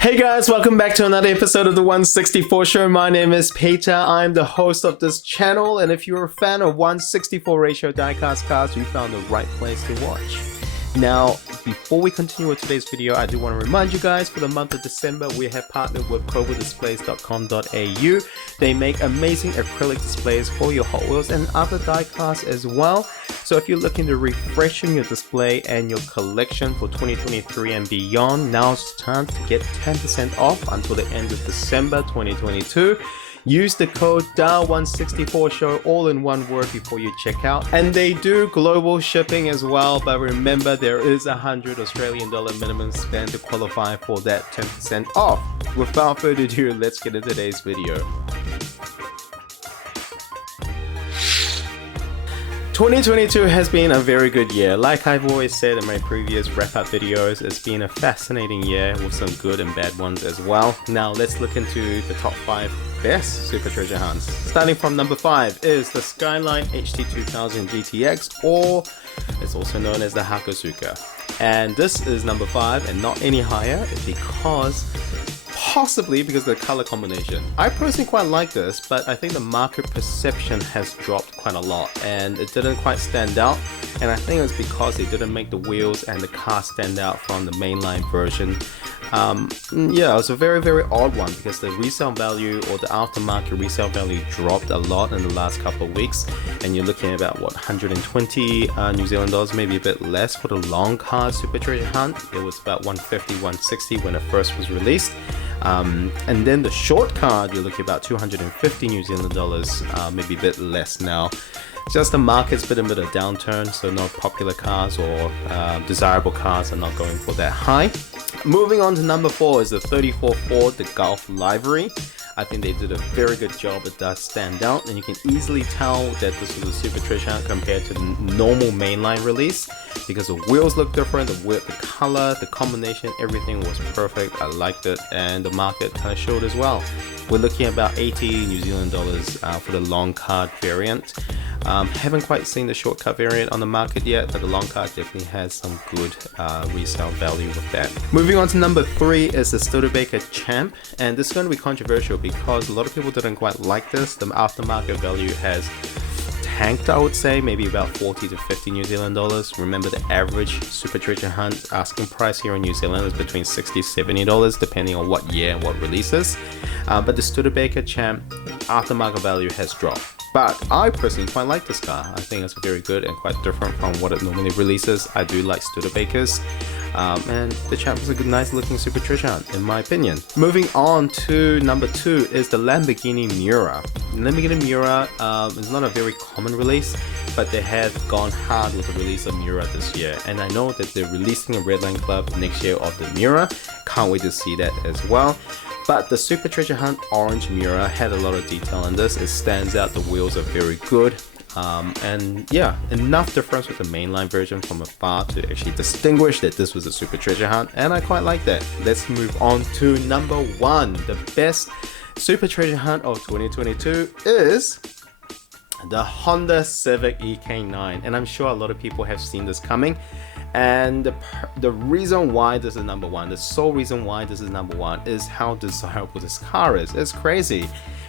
Hey guys, welcome back to another episode of the 164 Show. My name is Peter. I'm the host of this channel, and if you're a fan of 164 ratio diecast cars, you found the right place to watch. Now, before we continue with today's video, I do want to remind you guys, for the month of December, we have partnered with cobradisplays.com.au. They make amazing acrylic displays for your Hot Wheels and other diecasts as well. So if you're looking to refreshen your display and your collection for 2023 and beyond, now's the time to get 10% off until the end of December 2022. Use the code DAR164SHOW all in one word before you check out. And they do global shipping as well, but remember there is a $100 Australian minimum spend to qualify for that 10% off. Without further ado, let's get into today's video. 2022 has been a very good year. Like I've always said in my previous wrap-up videos, it's been a fascinating year with some good and bad ones as well. Now let's look into the top 5 best super treasure hunts. Starting from number 5 is the Skyline HD2000 GTX, or it's also known as the Hakosuka. And this is number 5 and not any higher possibly because of the color combination. I personally quite like this, but I think the market perception has dropped quite a lot and it didn't quite stand out, and I think it's because they didn't make the wheels and the car stand out from the mainline version. Yeah, it was a very odd one because the resale value or the aftermarket resale value dropped a lot in the last couple of weeks, and you're looking at about what, 120 New Zealand dollars, maybe a bit less for the long car super treasure hunt. It was about 150, 160 when it first was released. And then the short card, you're looking at about 250 New Zealand dollars, maybe a bit less now. Just the market's been a bit of a downturn, so no popular cars or desirable cars are not going for that high. Moving on to number 4 is the 34 Ford, the Golf livery. I think they did a very good job. It does stand out, and you can easily tell that this was a super treasure hunt compared to the normal mainline release because the wheels look different, the color, the combination, everything was perfect. I liked it, and the market kind of showed as well. We're looking at about 80 New Zealand dollars for the long card variant. Haven't quite seen the shortcut variant on the market yet, but the long card definitely has some good resale value with that. Moving on to number 3 is the Studebaker Champ, and this is going to be controversial because a lot of people didn't quite like this. The aftermarket value has tanked, I would say, maybe about 40 to 50 New Zealand dollars. Remember, the average super treasure hunt asking price here in New Zealand is between 60 to 70 dollars depending on what year and what releases. But the Studebaker Champ aftermarket value has dropped. But I personally quite like this car. I think it's very good and quite different from what it normally releases. I do like Studebakers. And the Champ is a good, nice looking super treasure hunt in my opinion. Moving on to number 2 is the Lamborghini Miura. Lamborghini Miura is not a very common release, but they have gone hard with the release of Miura this year. And I know that they're releasing a Redline Club next year of the Miura. Can't wait to see that as well. But the Super Treasure Hunt Orange Miura had a lot of detail in this. It stands out, the wheels are very good. And yeah, enough difference with the mainline version from afar to actually distinguish that this was a Super Treasure Hunt, and I quite like that. Let's move on to number 1. The best Super Treasure Hunt of 2022 is the Honda Civic EK9, and I'm sure a lot of people have seen this coming. And the reason why this is number 1, the sole reason why this is number 1 is how desirable this car is. It's crazy.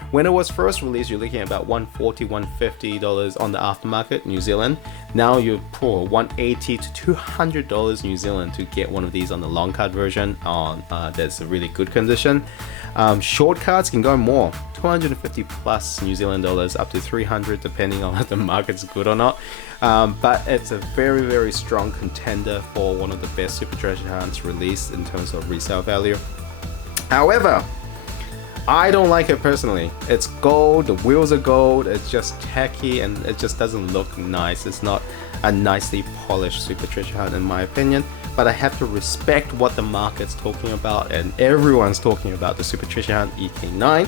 When it was first released, you're looking at about $140, $150 on the aftermarket New Zealand. Now you're poor $180 to $200 New Zealand to get one of these on the long card version on that's a really good condition. Short cards can go more, 250 plus New Zealand dollars up to 300 depending on if the market's good or not. But it's a very strong contender for one of the best super treasure hunts released in terms of resale value. However, I don't like it personally. It's gold, the wheels are gold, it's just tacky and it just doesn't look nice. It's not a nicely polished super treasure hunt in my opinion, but I have to respect what the market's talking about, and everyone's talking about the Super Treasure Hunt EK9.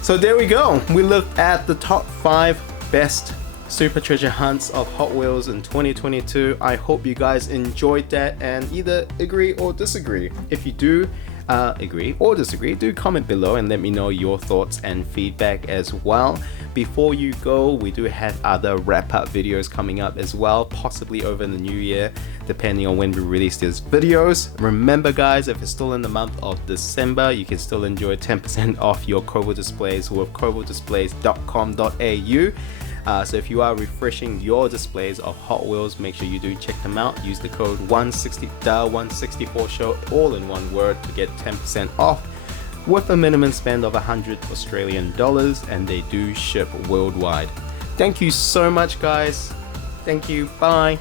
So there we go. We looked at the top 5 best super treasure hunts of Hot Wheels in 2022. I hope you guys enjoyed that and either agree or disagree. If you do, agree or disagree, do comment below and let me know your thoughts and feedback as well. Before you go, we do have other wrap-up videos coming up as well, possibly over the new year, depending on when we release these videos. Remember guys, if it's still in the month of December, you can still enjoy 10% off your Kobo displays with kobodisplays.com.au. So if you are refreshing your displays of Hot Wheels, make sure you do check them out. Use the code 164show, all in one word, to get 10% off with a minimum spend of 100 Australian dollars, and they do ship worldwide. Thank you so much guys. Thank you. Bye.